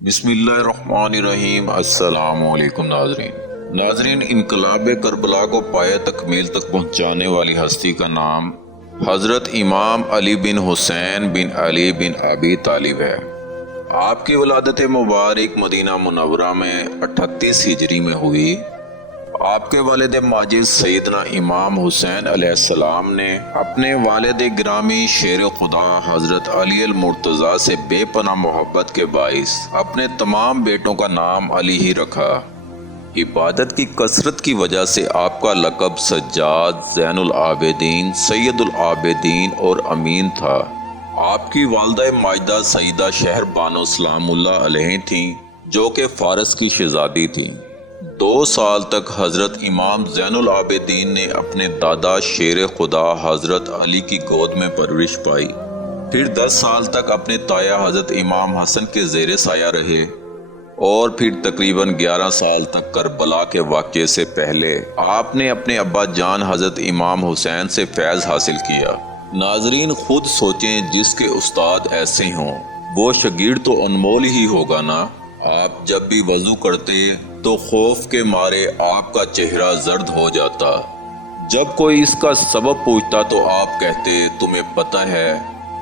بسم اللہ الرحمن الرحیم۔ السلام علیکم ناظرین، انقلاب کربلا کو پایہ تکمیل تک پہنچانے والی ہستی کا نام حضرت امام علی بن حسین بن علی بن ابی طالب ہے۔ آپ کی ولادت مبارک مدینہ منورہ میں 38 ہجری میں ہوئی۔ آپ کے والد ماجد سیدنا امام حسین علیہ السلام نے اپنے والد گرامی شیر خدا حضرت علی المرتضیٰ سے بے پناہ محبت کے باعث اپنے تمام بیٹوں کا نام علی ہی رکھا۔ عبادت کی کثرت کی وجہ سے آپ کا لقب سجاد، زین العابدین، سید العابدین اور امین تھا۔ آپ کی والدہ ماجدہ سیدہ شہر بانو سلام اللہ علیہ تھیں، جو کہ فارس کی شہزادی تھیں۔ 2 سال تک حضرت امام زین العابدین نے اپنے دادا شیر خدا حضرت علی کی گود میں پرورش پائی۔ پھر 10 سال تک اپنے تایا حضرت امام حسن کے زیر سایہ رہے اور پھر تقریباً 11 سال تک کربلا کے واقعے سے پہلے آپ نے اپنے ابا جان حضرت امام حسین سے فیض حاصل کیا۔ ناظرین، خود سوچیں، جس کے استاد ایسے ہوں وہ شاگرد تو انمول ہی ہوگا نا۔ آپ جب بھی وضو کرتے تو خوف کے مارے آپ کا چہرہ زرد ہو جاتا۔ جب کوئی اس کا سبب پوچھتا تو آپ کہتے، تمہیں پتہ ہے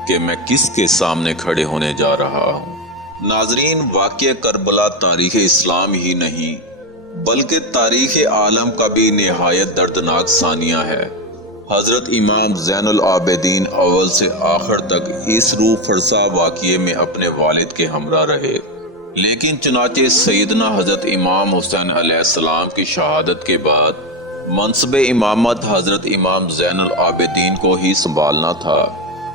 کہ میں کس کے سامنے کھڑے ہونے جا رہا ہوں۔ ناظرین، واقعہ کربلا تاریخ اسلام ہی نہیں بلکہ تاریخ عالم کا بھی نہایت دردناک ثانیہ ہے۔ حضرت امام زین العابدین اول سے آخر تک اس روح فرسا واقعے میں اپنے والد کے ہمراہ رہے، لیکن چنانچہ سیدنا حضرت امام حسین علیہ السلام کی شہادت کے بعد منصب امامت حضرت امام زین العابدین کو ہی سنبھالنا تھا،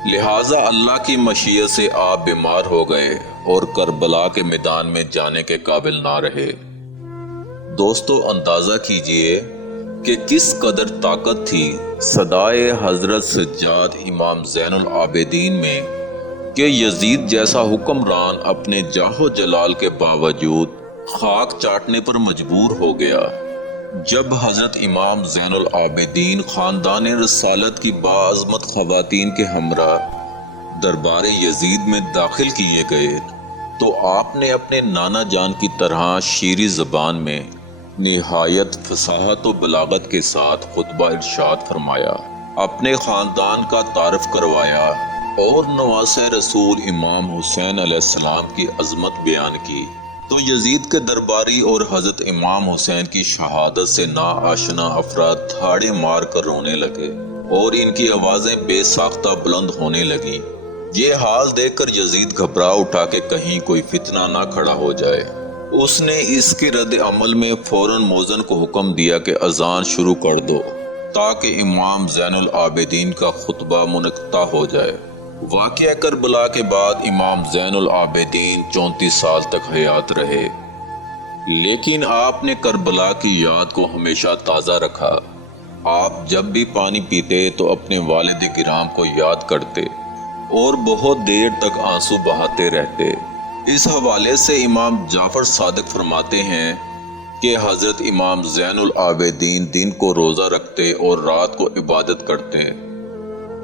لہٰذا اللہ کی مشیت سے آپ بیمار ہو گئے اور کربلا کے میدان میں جانے کے قابل نہ رہے۔ دوستو، اندازہ کیجئے کہ کس قدر طاقت تھی صدائے حضرت سجاد امام زین العابدین میں کہ یزید جیسا حکمران اپنے جاہ و جلال کے باوجود خاک چاٹنے پر مجبور ہو گیا۔ جب حضرت امام زین العابدین خاندان رسالت کی باعظمت خواتین کے ہمراہ دربار یزید میں داخل کیے گئے تو آپ نے اپنے نانا جان کی طرح شیریں زبان میں نہایت فصاحت و بلاغت کے ساتھ خطبہ ارشاد فرمایا، اپنے خاندان کا تعارف کروایا اور نواسہ رسول امام حسین علیہ السلام کی عظمت بیان کی تو یزید کے درباری اور حضرت امام حسین کی شہادت سے ناآشنا افراد تھاڑے مار کر رونے لگے اور ان کی آوازیں بے ساختہ بلند ہونے لگیں۔ یہ حال دیکھ کر یزید گھبرا اٹھا کہ کہیں کوئی فتنہ نہ کھڑا ہو جائے۔ اس نے اس کے رد عمل میں فوراً مؤذن کو حکم دیا کہ اذان شروع کر دو تاکہ امام زین العابدین کا خطبہ منقطع ہو جائے۔ واقعہ کربلا کے بعد امام زین العابدین 34 سال تک حیات رہے، لیکن آپ نے کربلا کی یاد کو ہمیشہ تازہ رکھا۔ آپ جب بھی پانی پیتے تو اپنے والد گرام کو یاد کرتے اور بہت دیر تک آنسو بہاتے رہتے۔ اس حوالے سے امام جعفر صادق فرماتے ہیں کہ حضرت امام زین العابدین دن کو روزہ رکھتے اور رات کو عبادت کرتے۔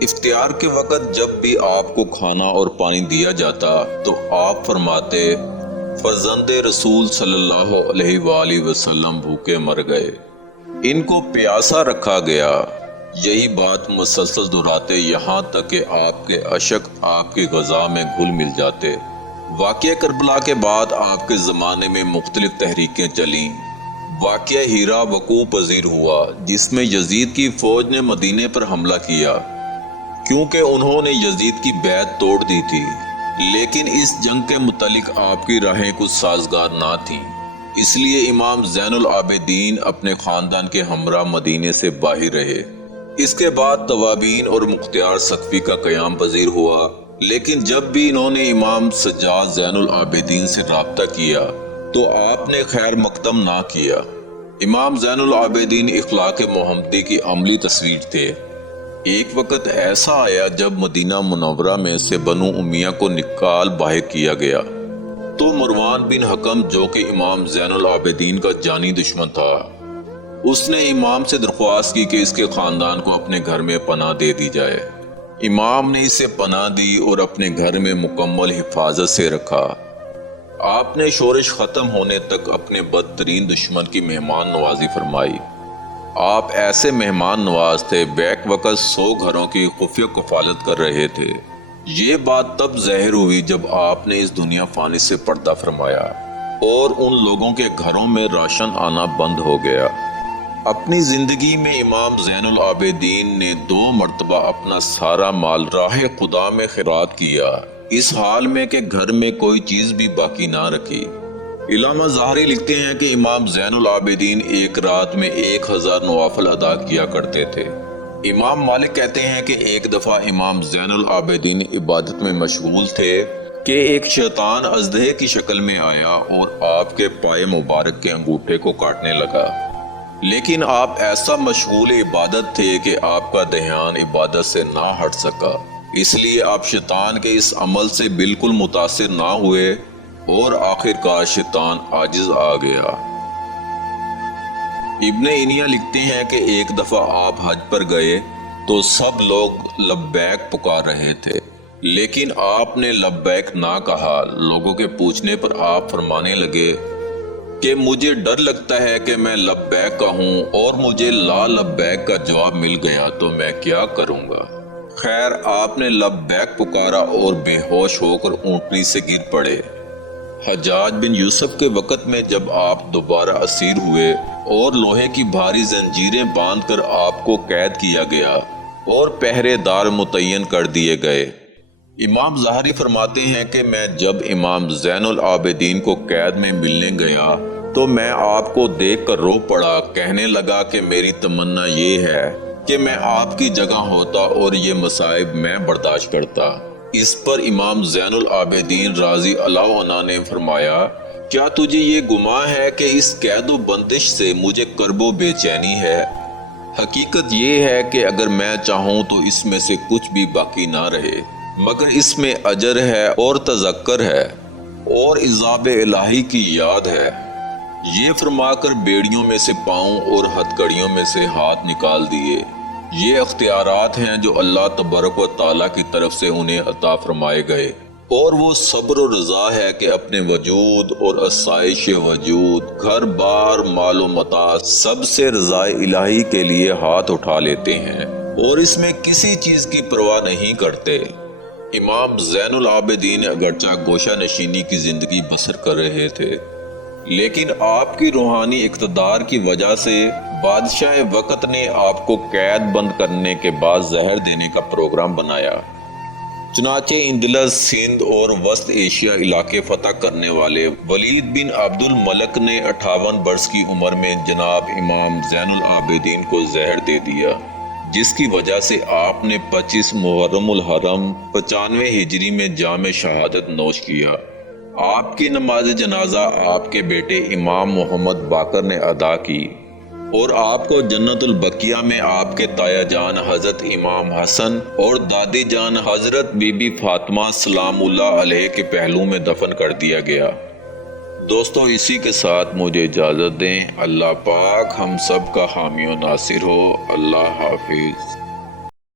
افطار کے وقت جب بھی آپ کو کھانا اور پانی دیا جاتا تو آپ فرماتے، فرزند رسول صلی اللہ علیہ وآلہ وسلم بھوکے مر گئے، ان کو پیاسا رکھا گیا۔ یہی بات مسلسل دہراتے یہاں تک کہ آپ کے اشک آپ کی غذا میں گھل مل جاتے۔ واقعہ کربلا کے بعد آپ کے زمانے میں مختلف تحریکیں چلیں۔ واقعہ ہیرا وقوع پذیر ہوا جس میں یزید کی فوج نے مدینے پر حملہ کیا کیونکہ انہوں نے یزید کی بیعت توڑ دی تھی، لیکن اس جنگ کے متعلق آپ کی راہیں کچھ سازگار نہ تھیں، اس لیے امام زین العابدین اپنے خاندان کے ہمراہ مدینے سے باہر رہے۔ اس کے بعد توابین اور مختار سقفی کا قیام پذیر ہوا، لیکن جب بھی انہوں نے امام سجاد زین العابدین سے رابطہ کیا تو آپ نے خیر مقدم نہ کیا۔ امام زین العابدین اخلاق محمدی کی عملی تصویر تھے۔ ایک وقت ایسا آیا جب مدینہ منورہ میں سے بنو امیہ کو نکال باہر کیا گیا تو مروان بن حکم، جو کہ امام زین العابدین کا جانی دشمن تھا، اس نے امام سے درخواست کی کہ اس کے خاندان کو اپنے گھر میں پناہ دے دی جائے۔ امام نے اسے پناہ دی اور اپنے گھر میں مکمل حفاظت سے رکھا۔ آپ نے شورش ختم ہونے تک اپنے بدترین دشمن کی مہمان نوازی فرمائی۔ آپ ایسے مہمان نواز تھے، بیک وقت 100 گھروں کی خفیہ کفالت کر رہے تھے۔ یہ بات تب ظاہر ہوئی جب آپ نے اس دنیا فانی سے پردہ فرمایا اور ان لوگوں کے گھروں میں راشن آنا بند ہو گیا۔ اپنی زندگی میں امام زین العابدین نے 2 مرتبہ اپنا سارا مال راہ خدا میں خیرات کیا، اس حال میں کہ گھر میں کوئی چیز بھی باقی نہ رکھی۔ علامہ ظاہری لکھتے ہیں کہ امام زین العابدین ایک رات میں 1000 نوافل ادا کیا کرتے تھے۔ امام مالک کہتے ہیں کہ ایک دفعہ امام زین العابدین عبادت میں مشغول تھے کہ ایک شیطان اژدہے کی شکل میں آیا اور آپ کے پائے مبارک کے انگوٹھے کو کاٹنے لگا، لیکن آپ ایسا مشغول عبادت تھے کہ آپ کا دھیان عبادت سے نہ ہٹ سکا، اس لیے آپ شیطان کے اس عمل سے بالکل متاثر نہ ہوئے اور آخر کار شیطان عاجز آ گیا۔ ابن اینیہ لکھتے ہیں کہ ایک دفعہ آپ حج پر گئے تو سب لوگ لبیک پکار رہے تھے، لیکن آپ نے لبیک نہ کہا۔ لوگوں کے پوچھنے پر آپ فرمانے لگے کہ مجھے ڈر لگتا ہے کہ میں لبیک کہوں اور مجھے لا لبیک کا جواب مل گیا تو میں کیا کروں گا۔ خیر، آپ نے لبیک پکارا اور بے ہوش ہو کر اونٹنی سے گر پڑے۔ حجاج بن یوسف کے وقت میں جب آپ دوبارہ اسیر ہوئے اور لوہے کی بھاری زنجیریں باندھ کر آپ کو قید کیا گیا اور پہرے دار متعین کر دیے گئے۔ امام ظاہری فرماتے ہیں کہ میں جب امام زین العابدین کو قید میں ملنے گیا تو میں آپ کو دیکھ کر رو پڑا، کہنے لگا کہ میری تمنا یہ ہے کہ میں آپ کی جگہ ہوتا اور یہ مصائب میں برداشت کرتا۔ اس پر امام زین العابدین رضی اللہ عنہ نے فرمایا، کیا تجھے یہ گمان ہے کہ اس قید و بندش سے مجھے کرب و بے چینی ہے؟ حقیقت یہ ہے کہ اگر میں چاہوں تو اس میں سے کچھ بھی باقی نہ رہے، مگر اس میں اجر ہے اور تذکر ہے اور عذاب الہی کی یاد ہے۔ یہ فرما کر بیڑیوں میں سے پاؤں اور ہتھکڑیوں میں سے ہاتھ نکال دیے۔ یہ اختیارات ہیں جو اللہ تبارک و تعالیٰ کی طرف سے انہیں عطا فرمائے گئے، اور وہ صبر و رضا ہے کہ اپنے وجود اور آسائش وجود، گھر بار، مال و متاع سب سے رضا الہی کے لیے ہاتھ اٹھا لیتے ہیں اور اس میں کسی چیز کی پرواہ نہیں کرتے۔ امام زین العابدین اگرچہ گوشہ نشینی کی زندگی بسر کر رہے تھے، لیکن آپ کی روحانی اقتدار کی وجہ سے بادشاہ وقت نے آپ کو قید بند کرنے کے بعد زہر دینے کا پروگرام بنایا۔ چنانچہ اندلس، سندھ اور وسط ایشیا علاقے فتح کرنے والے ولید بن عبد الملک نے 58 برس کی عمر میں جناب امام زین العابدین کو زہر دے دیا، جس کی وجہ سے آپ نے 25 محرم الحرم 95 ہجری میں جام شہادت نوش کیا۔ آپ کی نماز جنازہ آپ کے بیٹے امام محمد باقر نے ادا کی اور آپ کو جنت البقیہ میں آپ کے تایا جان حضرت امام حسن اور دادی جان حضرت بی بی فاطمہ سلام اللہ علیہ کے پہلو میں دفن کر دیا گیا۔ دوستو، اسی کے ساتھ مجھے اجازت دیں۔ اللہ پاک ہم سب کا حامی و ناصر ہو۔ اللہ حافظ۔